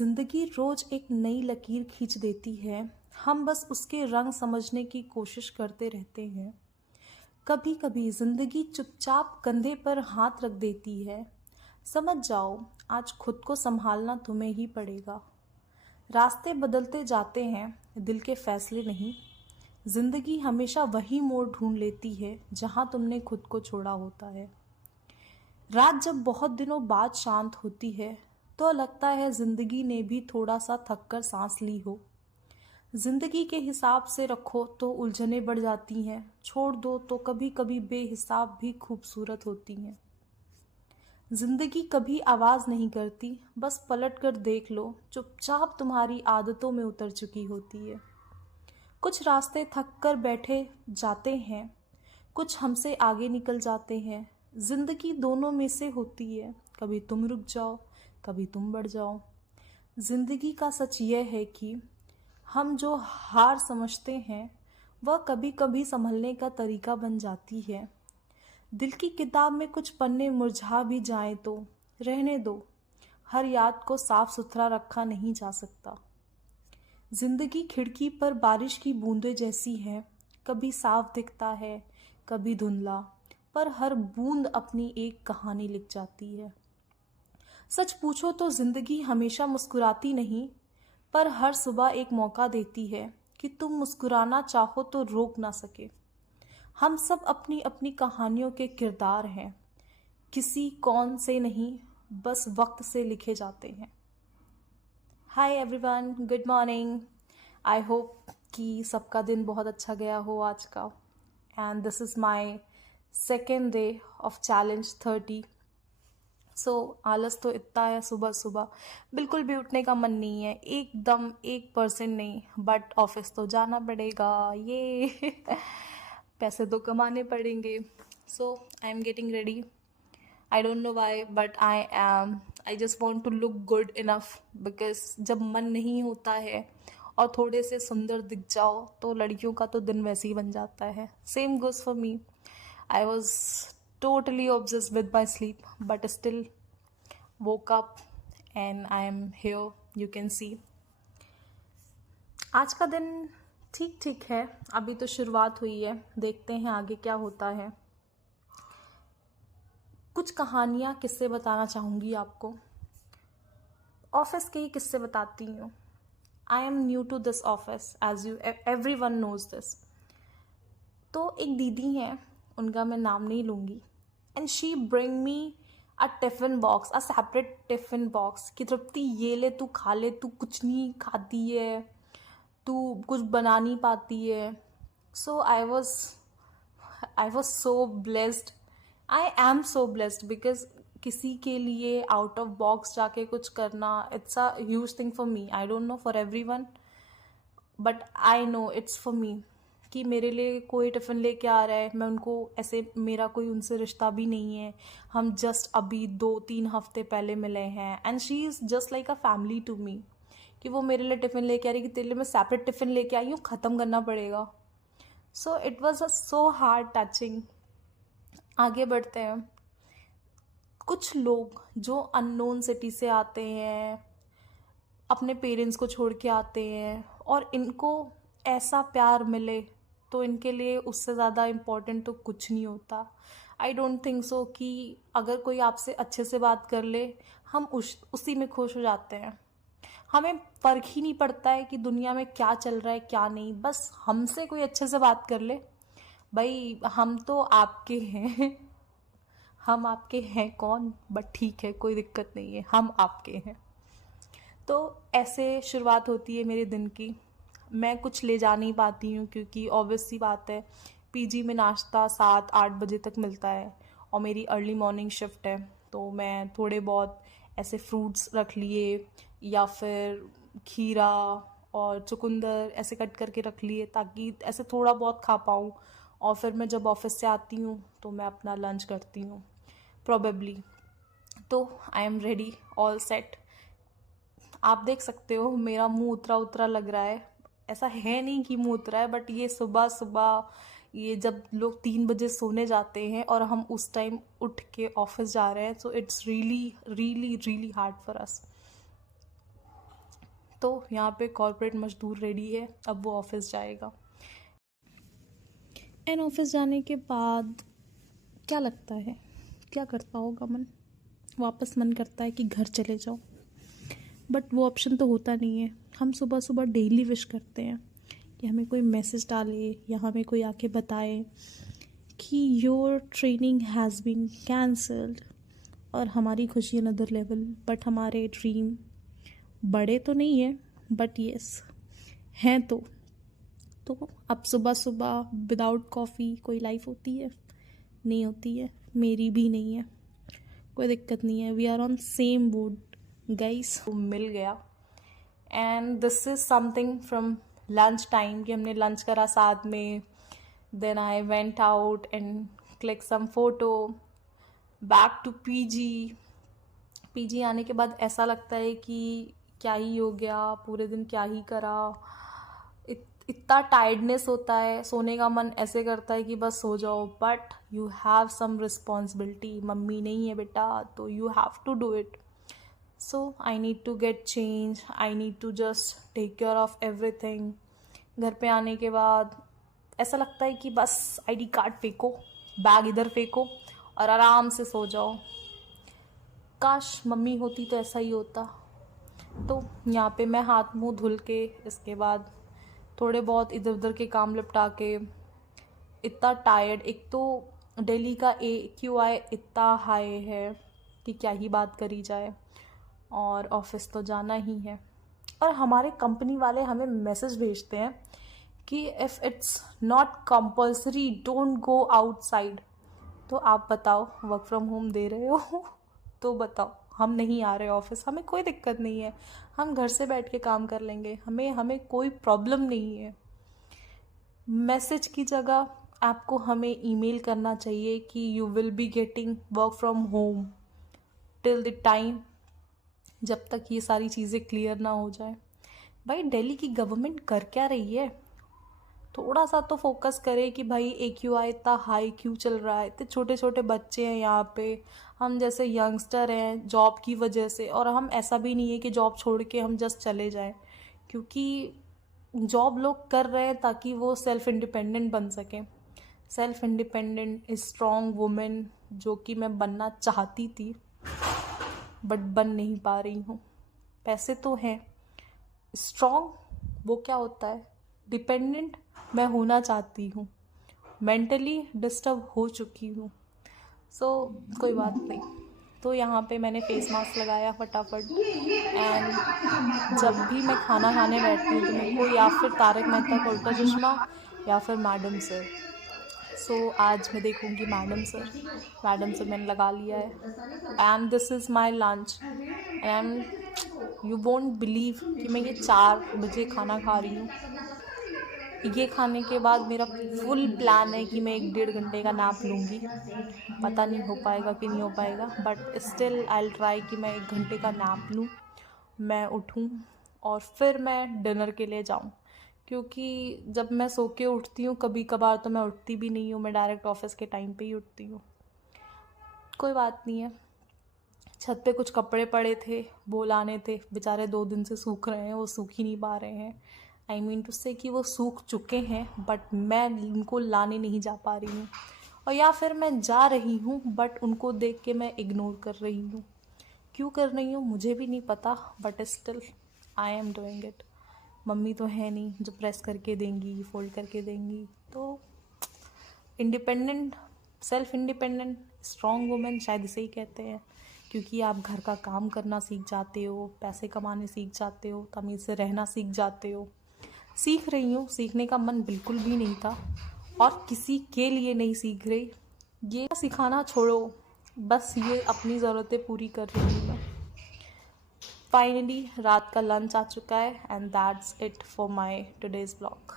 जिंदगी रोज एक नई लकीर खींच देती है। हम बस उसके रंग समझने की कोशिश करते रहते हैं। कभी कभी जिंदगी चुपचाप कंधे पर हाथ रख देती है। समझ जाओ, आज खुद को संभालना तुम्हें ही पड़ेगा। रास्ते बदलते जाते हैं, दिल के फैसले नहीं। जिंदगी हमेशा वही मोड़ ढूंढ लेती है जहां तुमने खुद को छोड़ा होता है। रात जब बहुत दिनों बाद शांत होती है तो लगता है जिंदगी ने भी थोड़ा सा थक कर सांस ली हो। जिंदगी के हिसाब से रखो तो उलझनें बढ़ जाती हैं, छोड़ दो तो कभी कभी बेहिसाब भी खूबसूरत होती हैं। जिंदगी कभी आवाज नहीं करती, बस पलट कर देख लो, चुपचाप तुम्हारी आदतों में उतर चुकी होती है। कुछ रास्ते थक कर बैठे जाते हैं, कुछ हमसे आगे निकल जाते हैं। जिंदगी दोनों में से होती है, कभी तुम रुक जाओ, कभी तुम बढ़ जाओ। जिंदगी का सच यह है कि हम जो हार समझते हैं वह कभी कभी संभलने का तरीका बन जाती है। दिल की किताब में कुछ पन्ने मुरझा भी जाएं तो रहने दो, हर याद को साफ सुथरा रखा नहीं जा सकता। जिंदगी खिड़की पर बारिश की बूंदें जैसी है, कभी साफ दिखता है, कभी धुंधला, पर हर बूंद अपनी एक कहानी लिख जाती है। सच पूछो तो जिंदगी हमेशा मुस्कुराती नहीं, पर हर सुबह एक मौका देती है कि तुम मुस्कुराना चाहो तो रोक ना सके। हम सब अपनी अपनी कहानियों के किरदार हैं, किसी कौन से नहीं, बस वक्त से लिखे जाते हैं। Hi everyone, good morning. I hope कि सबका दिन बहुत अच्छा गया हो आज का। And this is my second day of challenge 30। आलस तो इतना है, सुबह सुबह बिल्कुल भी उठने का मन नहीं है, एकदम 1% नहीं। बट ऑफिस तो जाना पड़ेगा, ये पैसे तो कमाने पड़ेंगे। I am getting ready. I don't know why, but I just want to look good enough, because जब मन नहीं होता है और थोड़े से सुंदर दिख जाओ तो लड़कियों का तो दिन वैसे ही बन जाता है। Same goes for me. I was totally obsessed with my sleep, but still woke up and I am here, you can see. आज का दिन ठीक ठीक है, अभी तो शुरुआत हुई है, देखते हैं आगे क्या होता है। कुछ कहानियाँ किस्से बताना चाहूँगी आपको। ऑफिस के ही किस्से बताती हूँ। I am new to this office, as you everyone knows this. तो एक दीदी हैं, उनका मैं नाम नहीं लूँगी, and she bring me a tiffin box, a separate tiffin box कि तृप्ति ये ले, तू खा ले, तू कुछ नहीं खाती है, तू कुछ बना नहीं पाती है। So I was so blessed, I am so blessed, because किसी के लिए आउट ऑफ बॉक्स जाके कुछ करना, it's a huge thing for me. I don't know for everyone, but I know it's for me. कि मेरे लिए कोई टिफ़िन लेके आ रहा है, मैं उनको ऐसे, मेरा कोई उनसे रिश्ता भी नहीं है, हम जस्ट अभी 2-3 हफ्ते पहले मिले हैं, and she is just like a family to me. कि वो मेरे लिए टिफ़िन लेके आ रही है कि तेरे लिए मैं सेपरेट टिफ़िन लेके आई हूँ, ख़त्म करना पड़ेगा। So it was a so hard touching. आगे बढ़ते हैं। कुछ लोग जो अननोन सिटी से आते हैं, अपने पेरेंट्स को छोड़ के आते हैं, और इनको ऐसा प्यार मिले तो इनके लिए उससे ज़्यादा इम्पोर्टेंट तो कुछ नहीं होता। आई डोंट थिंक सो कि अगर कोई आपसे अच्छे से बात कर ले, हम उसी में खुश हो जाते हैं। हमें फ़र्क ही नहीं पड़ता है कि दुनिया में क्या चल रहा है क्या नहीं, बस हमसे कोई अच्छे से बात कर ले, भाई हम तो आपके हैं। हम आपके हैं कौन, बट ठीक है, कोई दिक्कत नहीं है, हम आपके हैं। तो ऐसे शुरुआत होती है मेरे दिन की। मैं कुछ ले जा नहीं पाती हूँ क्योंकि ऑब्वियस सी बात है, पीजी में नाश्ता 7-8 बजे तक मिलता है और मेरी अर्ली मॉर्निंग शिफ्ट है। तो मैं थोड़े बहुत ऐसे फ्रूट्स रख लिए, या फिर खीरा और चुकंदर ऐसे कट करके रख लिए, ताकि ऐसे थोड़ा बहुत खा पाऊँ। और फिर मैं जब ऑफिस से आती हूँ तो मैं अपना लंच करती हूँ प्रोबेबली। तो I am ready, all set. आप देख सकते हो मेरा मुंह उतरा उतरा लग रहा है, ऐसा है नहीं कि मुंह उतरा है, बट ये सुबह सुबह, ये जब लोग 3 बजे सोने जाते हैं और हम उस टाइम उठ के ऑफिस जा रहे हैं, so it's really really really hard for us. तो यहाँ पे कॉर्पोरेट मजदूर रेडी है, अब वो ऑफिस जाएगा। एंड ऑफिस जाने के बाद क्या लगता है, क्या करता होगा मन? वापस मन करता है कि घर चले जाओ, बट वो ऑप्शन तो होता नहीं है। हम सुबह सुबह डेली विश करते हैं कि हमें कोई मैसेज डाले या हमें कोई आके बताए कि your training has been cancelled, और हमारी खुशी अनदर लेवल। बट हमारे ड्रीम बड़े तो नहीं है, बट येस हैं। तो अब सुबह सुबह विदाउट कॉफ़ी कोई लाइफ होती है? नहीं होती है, मेरी भी नहीं है। कोई दिक्कत नहीं है, we are on same boat guys. मिल गया। And this is something from lunch time कि हमने लंच करा साथ में। Then I went out and click some photo, back to PG आने के बाद ऐसा लगता है कि क्या ही हो गया, पूरे दिन क्या ही करा। इतना टायर्डनेस होता है, सोने का मन ऐसे करता है कि बस सो जाओ, but you have some responsibility. Mummy नहीं है बेटा, तो you have to do it. So I need to get change, I need to just take care of everything. घर पे आने के बाद ऐसा लगता है कि बस आईडी कार्ड फेंको, बैग इधर फेंको और आराम से सो जाओ। काश मम्मी होती तो ऐसा ही होता। तो यहाँ पे मैं हाथ मुंह धुल के इसके बाद थोड़े बहुत इधर उधर के काम निपटा के, इतना टायर्ड, एक तो दिल्ली का AQI इतना हाई है कि क्या ही बात करी जाए, और ऑफिस तो जाना ही है। और हमारे कंपनी वाले हमें मैसेज भेजते हैं कि if it's not compulsory don't go outside. तो आप बताओ, वर्क फ्रॉम होम दे रहे हो तो बताओ, हम नहीं आ रहे ऑफिस, हमें कोई दिक्कत नहीं है, हम घर से बैठ के काम कर लेंगे, हमें कोई प्रॉब्लम नहीं है। मैसेज की जगह आपको हमें ईमेल करना चाहिए कि you will be getting work from home till the time, जब तक ये सारी चीज़ें क्लियर ना हो जाए। भाई दिल्ली की गवर्नमेंट कर क्या रही है? थोड़ा सा तो फोकस करे कि भाई AQI इतना हाई क्यों चल रहा है, इतने छोटे छोटे बच्चे हैं यहाँ पे, हम जैसे यंगस्टर हैं जॉब की वजह से। और हम ऐसा भी नहीं है कि जॉब छोड़ के हम जस्ट चले जाएं, क्योंकि जॉब लोग कर रहे हैं ताकि वो सेल्फ इंडिपेंडेंट बन सकें। सेल्फ इंडिपेंडेंट स्ट्रॉन्ग वुमेन जो कि मैं बनना चाहती थी बट बन नहीं पा रही हूँ। पैसे तो हैं, स्ट्रॉन्ग वो क्या होता है, डिपेंडेंट मैं होना चाहती हूँ, मेंटली डिस्टर्ब हो चुकी हूँ। सो कोई बात नहीं। तो यहाँ पे मैंने फेस मास्क लगाया फटाफट, एंड जब भी मैं खाना खाने बैठती हूँ तो मेरे को या फिर तारक मेहता का उल्टा चश्मा या फिर मैडम सर। सो आज मैं देखूँगी मैडम सर मैंने लगा लिया है। And this is my lunch, and you won't believe कि मैं ये 4 बजे खाना खा रही हूँ। ये खाने के बाद मेरा फुल प्लान है कि मैं 1-1.5 घंटे का नैप लूँगी। पता नहीं हो पाएगा कि नहीं हो पाएगा, but still I will try कि मैं 1 घंटे का नैप लूँ, मैं उठूँ और फिर मैं डिनर के लिए जाऊँ। क्योंकि जब मैं सो के उठती हूँ कभी कभार तो मैं उठती भी नहीं हूँ, मैं डायरेक्ट ऑफिस के टाइम पे ही उठती हूँ। कोई बात नहीं है। छत पे कुछ कपड़े पड़े थे, वो लाने थे, बेचारे 2 दिन से सूख रहे हैं, वो सूख ही नहीं पा रहे हैं। आई मीन टू से कि वो सूख चुके हैं बट मैं उनको लाने नहीं जा पा रही हूँ, और या फिर मैं जा रही हूँ बट उनको देख के मैं इग्नोर कर रही हूँ। क्यों कर रही हूँ मुझे भी नहीं पता, but still I am doing it. Mummy तो है नहीं जो प्रेस करके देंगी, फोल्ड करके देंगी। तो independent, self independent strong women शायद इसे ही कहते हैं, क्योंकि आप घर का काम करना सीख जाते हो, पैसे कमाने सीख जाते हो, तमीज़ से रहना सीख जाते हो। सीख रही हूँ, सीखने का मन बिल्कुल भी नहीं था और किसी के लिए नहीं सीख रही। ये सिखाना छोड़ो, बस ये अपनी ज़रूरतें पूरी कर रही हूँ मैं। फाइनली रात का लंच आ चुका है, and that's it for my today's blog.